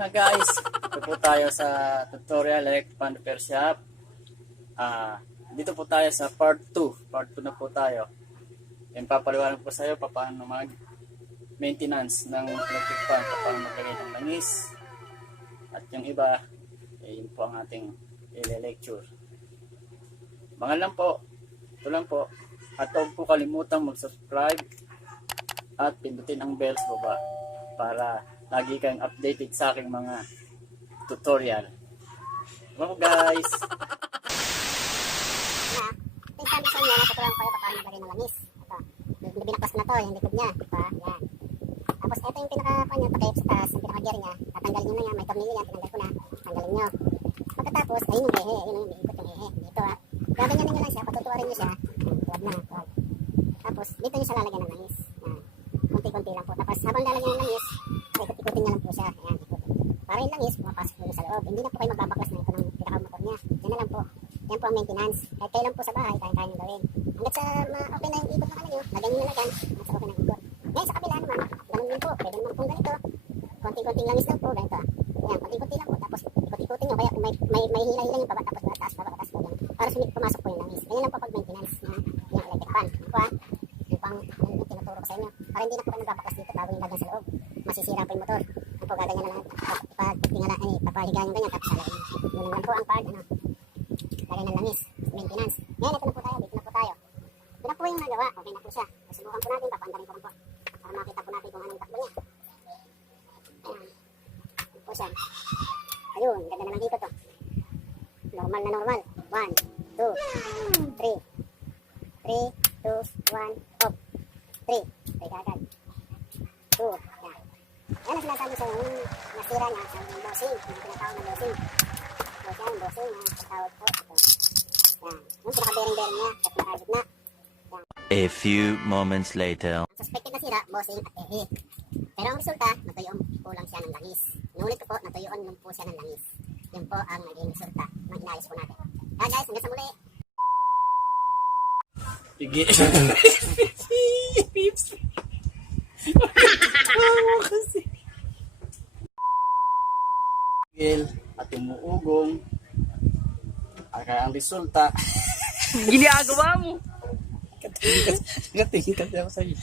mga guys, ito po tayo sa tutorial electric pan repair shop. Dito po tayo sa part 2. Part 2 na po tayo. Yan, papaliwanag po sa iyo paano mag maintenance ng electric pan, paano maglagay ng langis. At yung iba, yun po ang ating i-lecture. Mga lang po, ito lang po. At huwag po kalimutang mag-subscribe at pindutin ang bell sa baba para lagi kayong updated sa aking mga tutorial. Hello guys! Ito yung sabi sa inyo, natuturuan ko kayo paano maglagay ng langis. Ito, binaklas ko na to, yung likod niya. Yan. Tapos ito yung takip sa taas, yung pinaka-gear niya. Tatanggalin nyo na yan, may tornilyo yan, tinanggal ko na. Tanggalin nyo. Pagkatapos, ayun yung EHE, yun yung iikot yung EHE. Dito gaganyanin nyo lang siya, patutuwarin nyo siya. Huwag na, huwag. Tapos, dito nyo siya lalagyan ng langis. Kunti-kunti lang po. Tapos, habang lalagyan ng langis, ikot-ikutin nyo lang po siya. Ayan, ikot. Para yung langis, pumapasok po sa loob. Hindi na po kayo magbabaklas na ito ng pinaka-motor niya. Yan na lang po. Yan po ang maintenance. Kahit kayo lang po sa bahay, kaya nyo gawin. Hanggat sa okay na yung ikot na nyo, lagyan nyo na lagan. Hanggat sa okay na yung ikot. Ngayon sa kabila naman, ganun din po. Pwede naman po ganito. Konting-konting langis lang po, ganito. Ayan, konting-konti lang po. Tapos, ikot-ikutin nyo. Kaya may hila-hila yung baba. Tapos, taas, baba, taas po lang. Para pumasok po yung langis. Ganyan lang po pag maintenance ng electric pan. Ano po yung pang tinuturo ko sa inyo. Para hindi na po kayo nagbabaklas dito bago yung lagyan sa loob. Masisira po yung motor. Ano po, gaganyan na lang. Papahiga yung ganyan. Tapos, lalagyan. Yun lang po ang part, lagyan ng langis. Maintenance. Ngayon, ito na po tayo. Dito na po tayo. Ito na po yung nagawa. Okay na po siya. Susubukan po natin. Papaandarin ko lang po. Para makita po natin kung anong takbo niya. Ayan. Ito po siya. Ayun. Ganda na lang dito to. Normal na normal. 1, 2, 3. 3, 2, 1, off. 3. Break agad. 2. Yan. Yan ang sinasabi sa yung nasira niya sa yung bossing. Yung tinatawag na bossing. Yung bossing na tawag po. Ito. Yan. Yung pinaka-bearing-bearing niya. At nakagit na. Yan. A few moments later. Ang suspected na sira, bossing at EHE. Pero ang resulta, natuyong kulang siya ng langis. Inulit ko po, natuyoon lang po siya ng langis. Yun po ang naging resulta ng inayos po natin. Kaya guys, hanggang sa muli. Sige. Pips. Kasi. At umuugong. Kaya ang resulta. Ginagawa mo. Katingin kasi ako sa iyo.